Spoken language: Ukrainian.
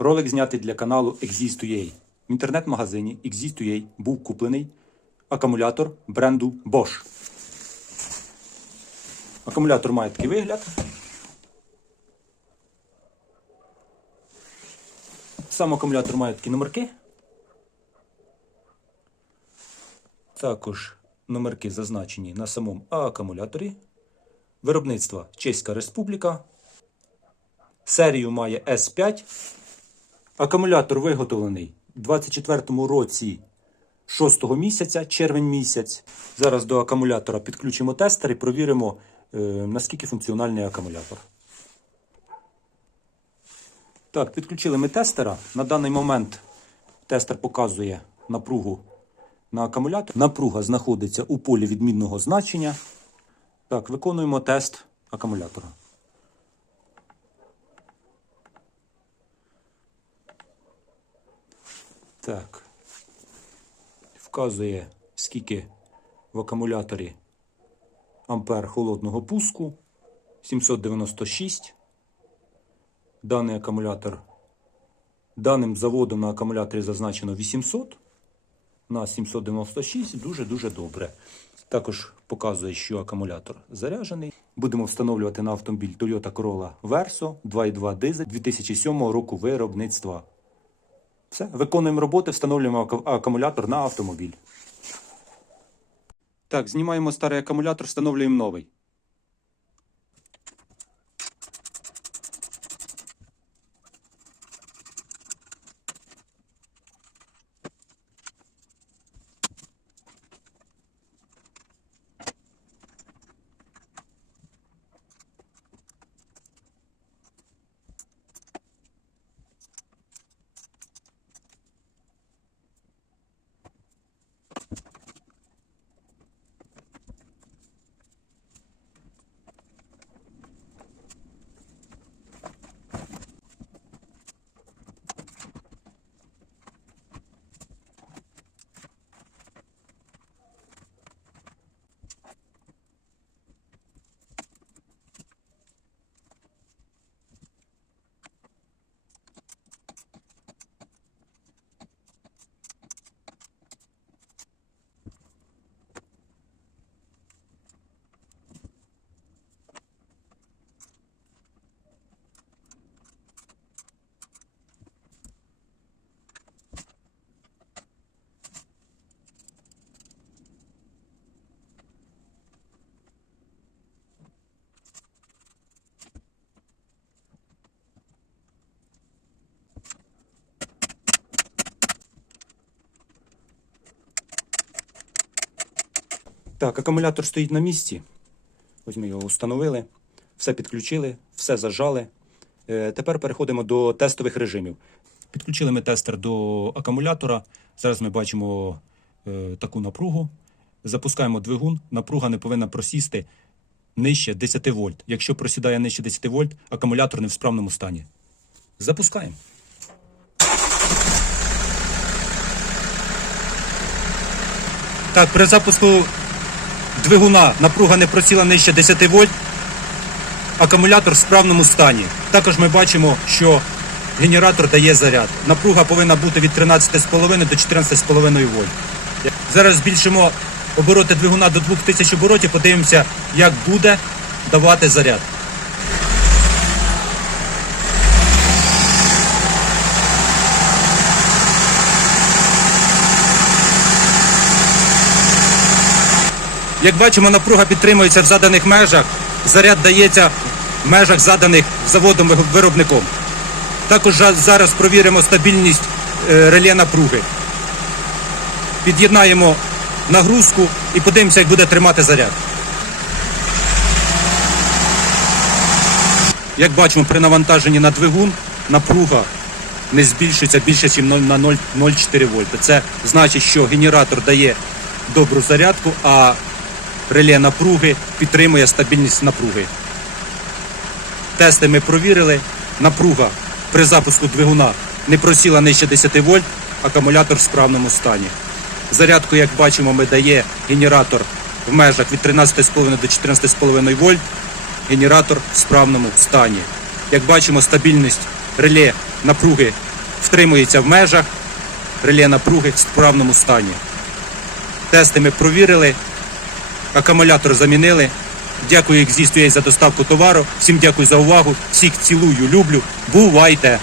Ролик знятий для каналу Exist.ua. В інтернет-магазині Exist.ua був куплений акумулятор бренду Bosch. Акумулятор має такий вигляд. Сам акумулятор має такі номерки. Також номерки зазначені на самому акумуляторі. Виробництва Чеська Республіка. Серію має S5. Акумулятор виготовлений у 24 році 6 місяця, червень місяць. Зараз до акумулятора підключимо тестер і провіримо, е, наскільки функціональний акумулятор. Так, підключили ми тестера. На даний момент тестер показує напругу на акумулятор. Напруга знаходиться у полі відмінного значення. Так, виконуємо тест акумулятора. Так. Вказує, скільки в акумуляторі ампер холодного пуску. 796. Даний акумулятор. Даним заводом на акумуляторі зазначено 800 на 796 дуже-дуже добре. Також показує, що акумулятор заряджений. Будемо встановлювати на автомобіль Toyota Corolla Verso 2.2 дизель 2007 року виробництва. Все, виконуємо роботи, встановлюємо акумулятор на автомобіль. Так, знімаємо старий акумулятор, встановлюємо новий. Так, акумулятор стоїть на місці. Ось ми його встановили, все підключили, все зажали. Е, Тепер переходимо до тестових режимів. Підключили ми тестер до акумулятора. Зараз ми бачимо е, таку напругу. Запускаємо двигун. Напруга не повинна просісти нижче 10 вольт. Якщо просідає нижче 10 вольт, акумулятор не в справному стані. Запускаємо. Так, при запуску двигуна напруга не просіла нижче 10 вольт, акумулятор в справному стані. Також ми бачимо, що генератор дає заряд. Напруга повинна бути від 13,5 до 14,5 вольт. Зараз збільшимо обороти двигуна до 2000 оборотів, подивимося, як буде давати заряд. Як бачимо, напруга підтримується в заданих межах, заряд дається в межах заданих заводом виробником. Також зараз провіримо стабільність е, реле напруги. Під'єднаємо нагрузку і подивимося, як буде тримати заряд. Як бачимо, при навантаженні на двигун напруга не збільшується більше, ніж на 0,04 вольта. Це значить, що генератор дає добру зарядку, а реле напруги підтримує стабільність напруги. Тести ми провірили. Напруга при запуску двигуна не просіла нижче 10 вольт, акумулятор в справному стані. Зарядку, як бачимо, ми дає генератор в межах від 13,5 до 14,5 вольт. Генератор в справному стані. Як бачимо, стабільність реле напруги втримується в межах, реле напруги в справному стані. Тести ми провірили, акумулятор замінили. Дякую, як за доставку товару. Всім дякую за увагу. Всіх цілую, люблю. Бувайте!